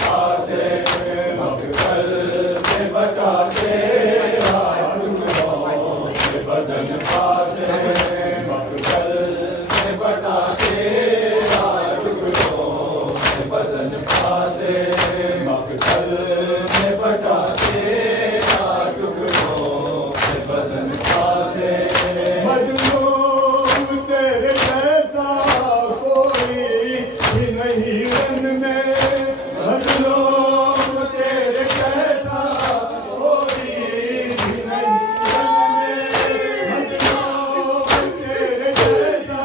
पासे मखमल के बटाते बदन पासे मखमल के बटाते बदन पासे मखमल के बटाते बदन पासे मजनून तेरे जैसा कोई भी नहीं वन में मजनून तेरे जैसा कोई भी नहीं वन में मजनून तेरे जैसा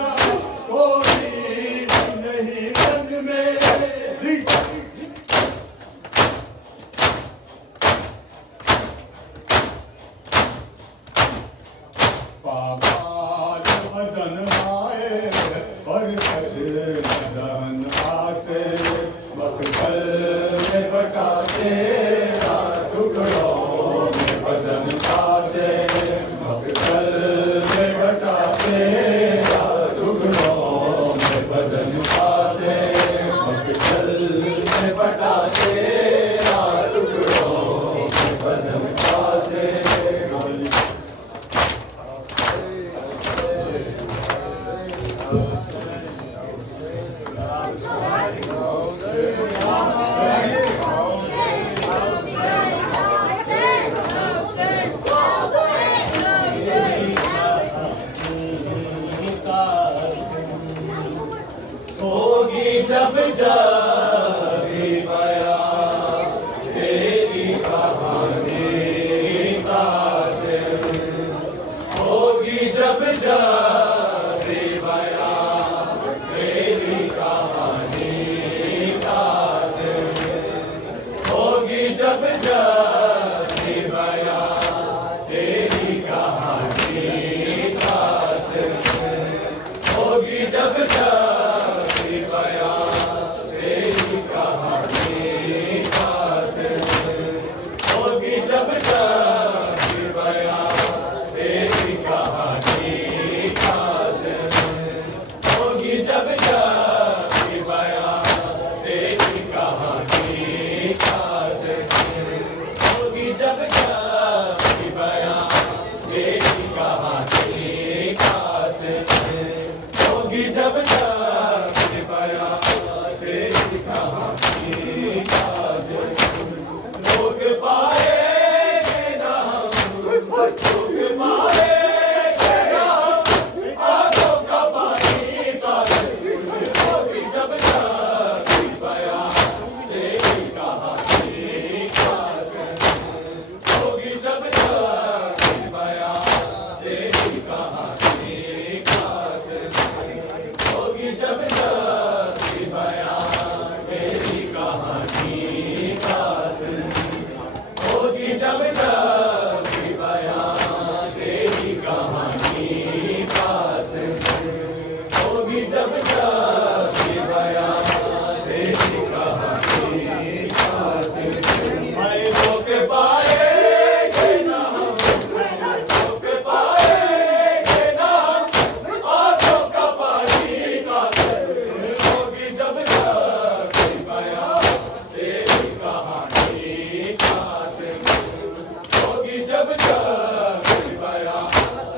कोई भी नहीं वन में पापाल बदन आए और बदन आसे मखमल में बटाते टुकड़ों में बदन आसे मखमल में बटाते टुकड़ों में बदन आसे मखमल में बटाते टुकड़ों में बदन आसे होगी जब जागी बया तेरी कहानी से होगी जब जागी बया तेरी कहानी से होगी जब जागी बया तेरी कहानी से होगी जब जागी बया तेरी कहानी से होगी जब जागी बया तेरी कहानी से होगी जब जागी बया तेरी कहानी से होगी जब जागी बया तेरी कहानी से होगी जब जागी बया तेरी कहानी से लोग पाएंगे ना लोग पाएंगे ना आंखों का पानी का होगी जब जागी बया तेरी कहानी से होगी जब जागी बया तेरी कहानी से होगी जब जागी बया तेरी कहानी से होगी जब जागी बया तेरी कहानी से होगी जब जागी बया तेरी कहानी से मैं लोग पाएंगे ना लोग पाएंगे ना आंखों का पानी का होगी जब जागी बया तेरी कहानी से होगी जब जागी बया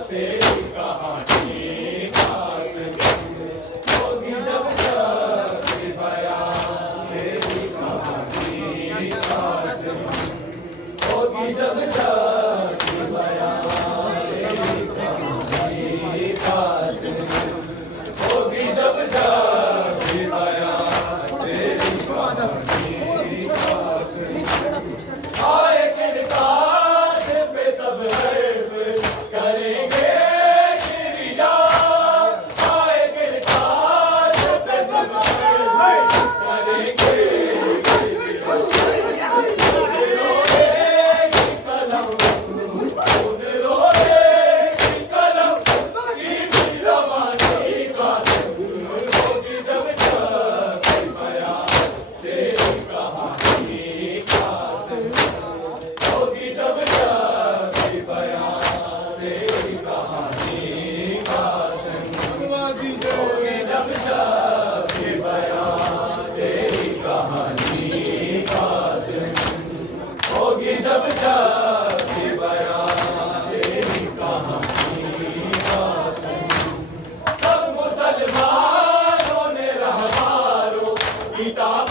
तेरी कहानी से होगी जब जागी बया तेरी कहानी से होगी जब जागी बया तेरी कहानी से होगी जब जागी बया तेरी कहानी से आए किरदार पे सब हर्फ करेंगे क्रिया आए किरदार पे सब हर्फ करेंगे रोएगी कलम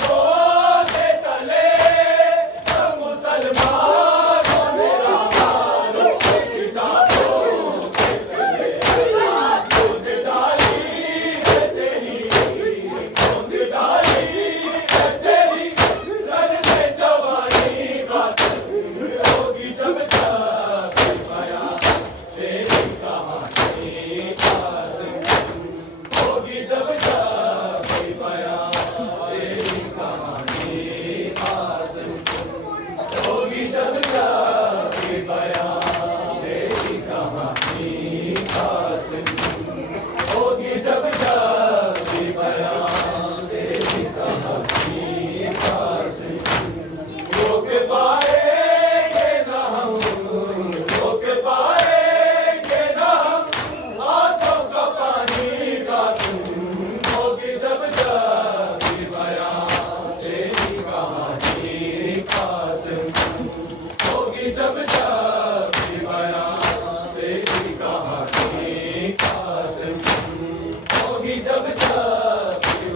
बोले तले सब मुसलमानों ने रामानों के किताबों के तले गोद डाली है तेरी, गोद डाली है तेरी, रन में जवानी का संग होगी जब तक पाया तेरी कहानी का संग होगी जब तक पाया तेरी कहानी का संग होगी जब तक पाया तेरी कहानी का संग होगी जब तक पाया तेरी कहानी का संग रोक पाएंगे न हम, रोक पाएंगे न हम आंखों का पानी का संग होगी जब तक पाया तेरी कहानी का संग होगी जब तक पाया तेरी कहानी का संग होगी जब तक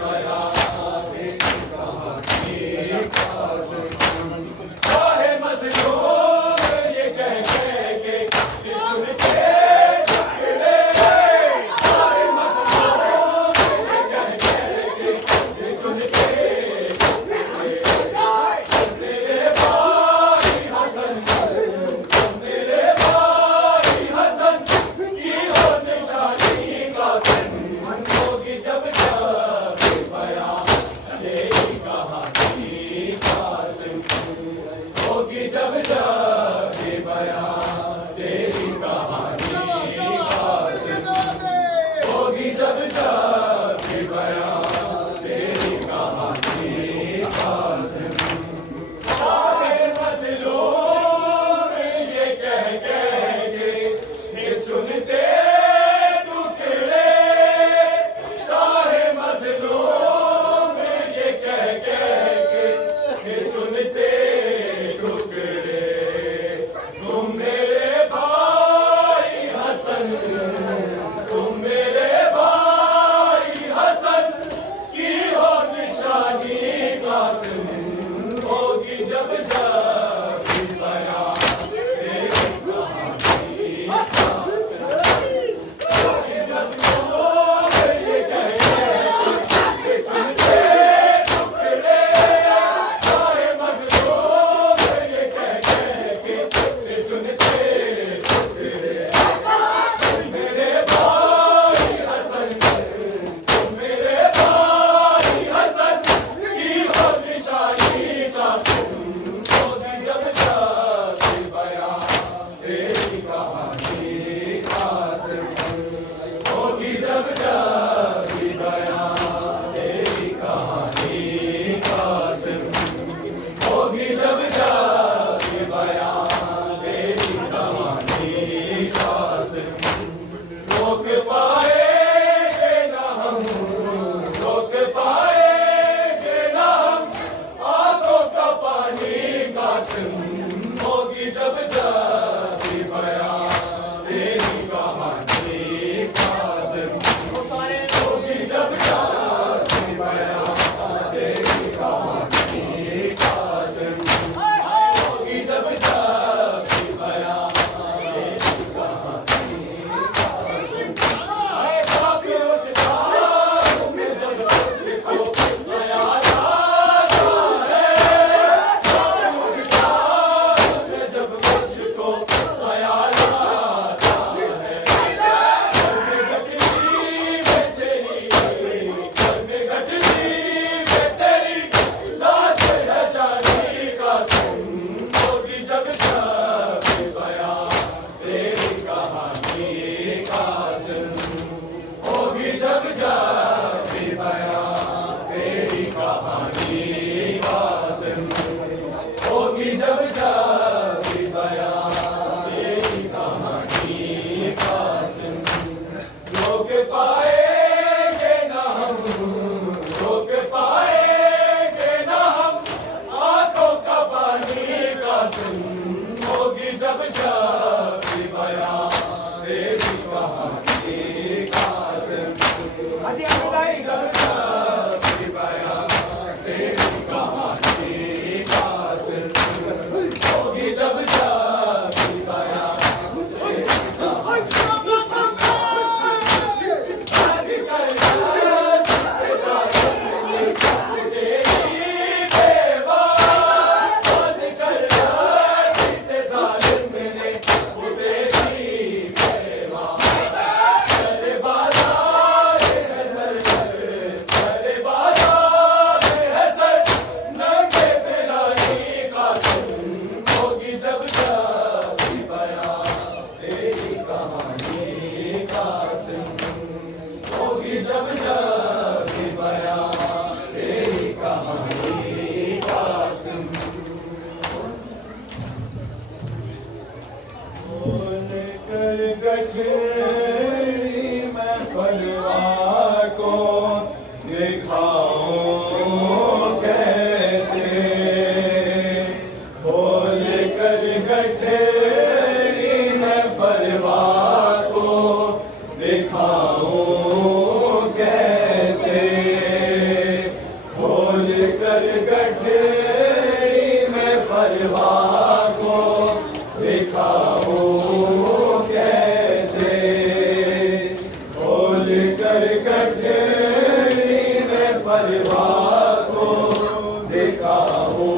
पाया तेरी कहानी का संग चाहे मज़लूम ये कह के कि चुन के टुकड़े, चाहे मज़लूम ये कह के कि चुन के टुकड़े, मेरे भाई हसन, मेरे भाई हसन की हो निशानी का संग होगी जब तक पाया तेरी कहानी का संग होगी जब तक पाया तेरी कहानी का संग होगी जब तक पाया तेरी कहानी का संग चाहे मज़लूम ये कह के कि चुनते टुकड़े, चाहे मज़लूम ये कह के कि चुनते टुकड़े, तुम मेरे भाई हसन, तुम मेरे भाई हसन की हो निशानी का संग होगी जब तक पाया तेरी कहानी का संग होगी जब तक ये कह के चुनते टुकड़े, चाहे मज़लूम ये कह के चुनते टुकड़े, मेरे भाई हसन, मेरे भाई हसन की हो निशानी का संग गठरी मैं फरवा को दिखाऊं कैसे, खोल कर गठरी मैं फरवा को दिखाऊं कैसे, खोल कर गठरी मैं फरवा को दिखाऊं कैसे, खोल कर गठरी मैं फरवा को दिखाऊं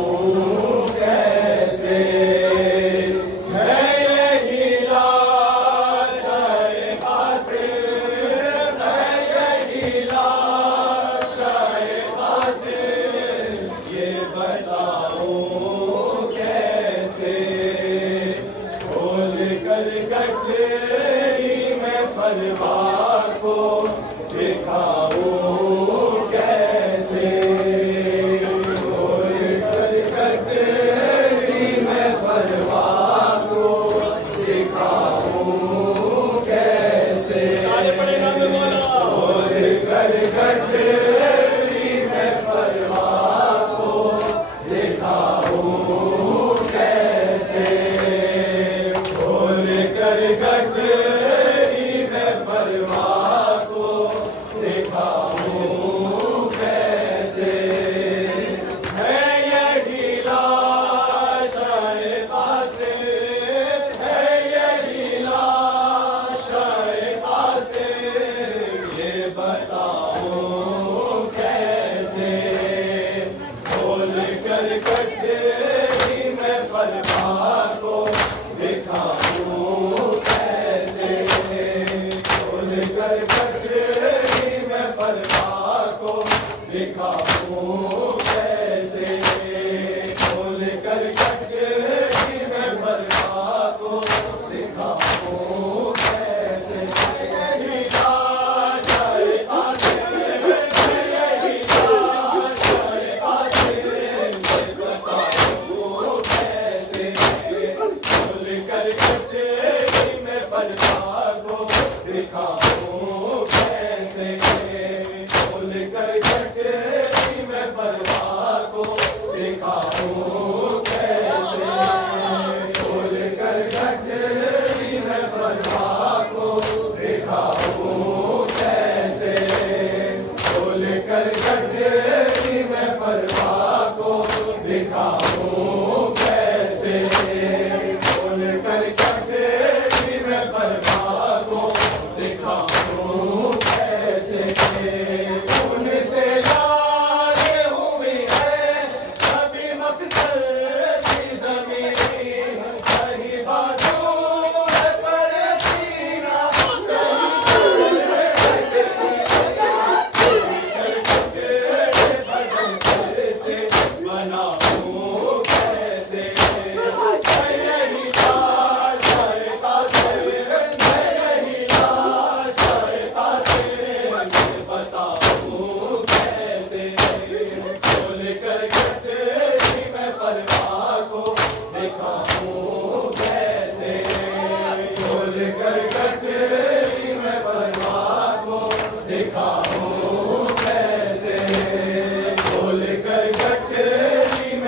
कैसे। है यही लाश कासिर, है यही लाश कासिर, ये बताऊं कैसे, खोल कर गठरी मैं फरवा को दिखाऊं कैसे, खोल कर गठरी मैं फरवा को दिखाऊं कैसे, खोल कर गठरी मैं फरवा को दिखाऊं कैसे, खोल कर गठरी मैं फरवा को दिखाऊं कैसे। है यही लाश कासिर, है यही लाश कासिर, ये बताऊं कैसे, खोल कर गठरी मैं फरवा को दिखाऊं कैसे, खोल कर गठरी मैं फरवा को दिखाऊं कैसे, खोल कर गठरी मैं फरवा को दिखाऊं कैसे। यही लाश कासिर, यही लाश कासिर, ये बताऊं कैसे, खोल कर गठरी मैं फरवा को दिखाऊं कैसे, खोल कर गठरी मैं फरवा को दिखाऊं कैसे, खोल कर गठरी मैं फरवा को दिखाऊं कैसे, खोल कर गठरी मैं फरवा को दिखाऊं कैसे, खोल कर गठरी मैं फरवा को दिखाऊं कैसे। उनसे लाए हुए हैं सभी मक्तल की ज़मीन, कहीं बाजू है फ़लस्तीना, से बनाऊं कैसे, है यही लाश कासिर, है यही लाश कासिर, ये बताऊं कैसे, खोल कर गठरी मैं फरवा को दिखाऊं कैसे, खोल कर गठरी मैं फरवा को दिखाऊं कैसे, खोल कर गठरी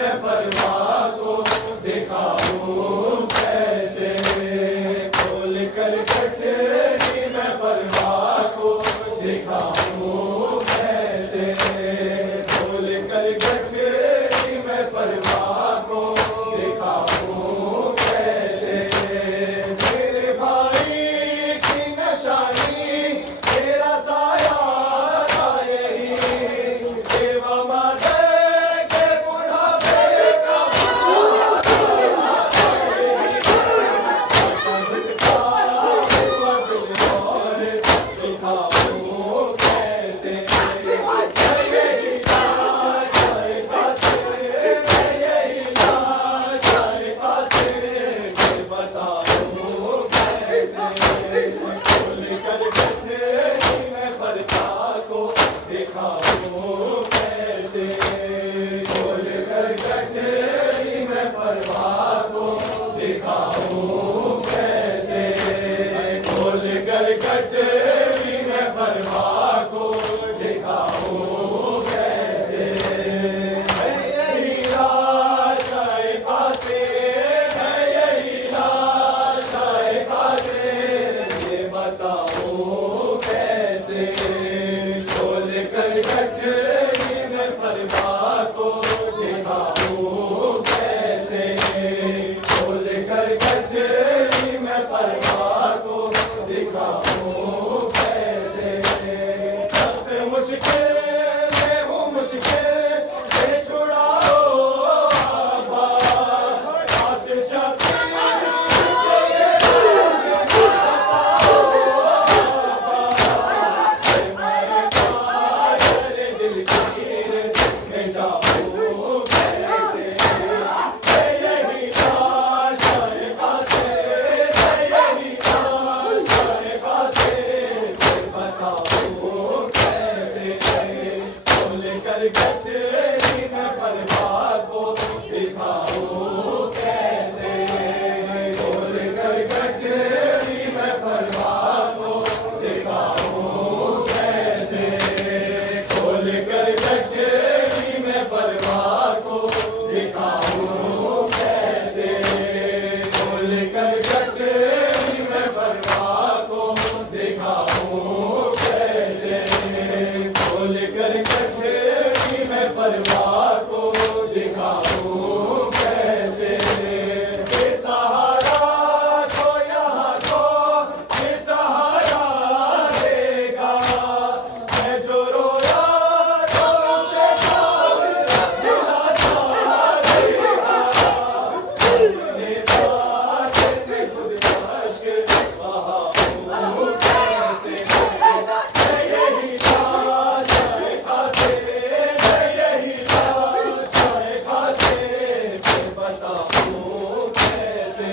दिखाऊं कैसे बेसहारा को यहाँ को बेसहारा देगा मैं जो रोया तो उसे दिलासा देगा अपने बात में खुद अश्क बहाऊं कैसे मैं यही लाश खासे मैं यही लाश खासे मैं बताऊं कैसे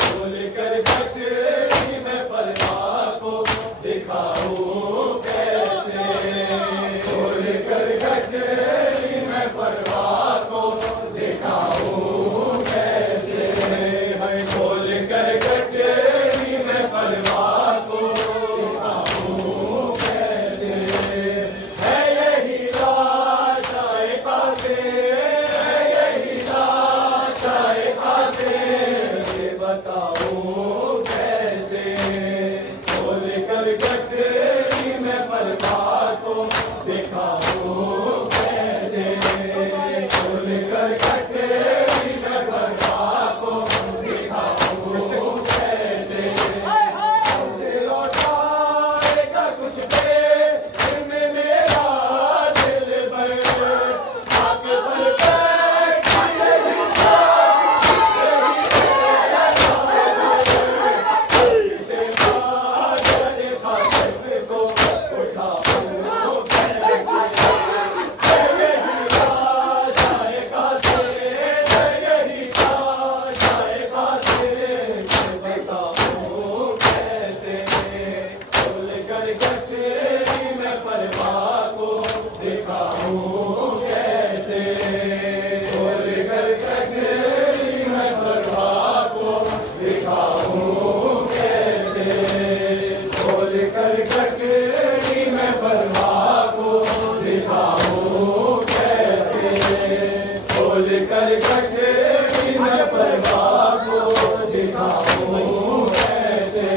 भूल कर गठरी में फलवा को दिखाऊं कैसे भूल कर गठरी में फलवा को दिखाऊं कैसे है भूल कर गठरी में फलवा को दिखाऊं कैसे है यही लाश खासे है यही लाश खासे ये बताऊं कैसे खोल कर गठरी में फलवा को दिखाऊं कैसे खोल कर गठरी में फलवा को दिखाऊं कैसे उसे लौटाएगा कुछ देर में मेरा दिल भर आग पर बैठी यही से बादल खासिब को उठाऊं कैसे है यही लाश खासे है यही लाश खासे मैं बताऊं कैसे खोल कर गठरी में फलवा को दिखाऊं कैसे खोल कर गठरी में फलवा को दिखाऊं कैसे खोल कर गठरी में फलवा को दिखाऊं कैसे खोल कर गठरी में फलवा को दिखाऊं कैसे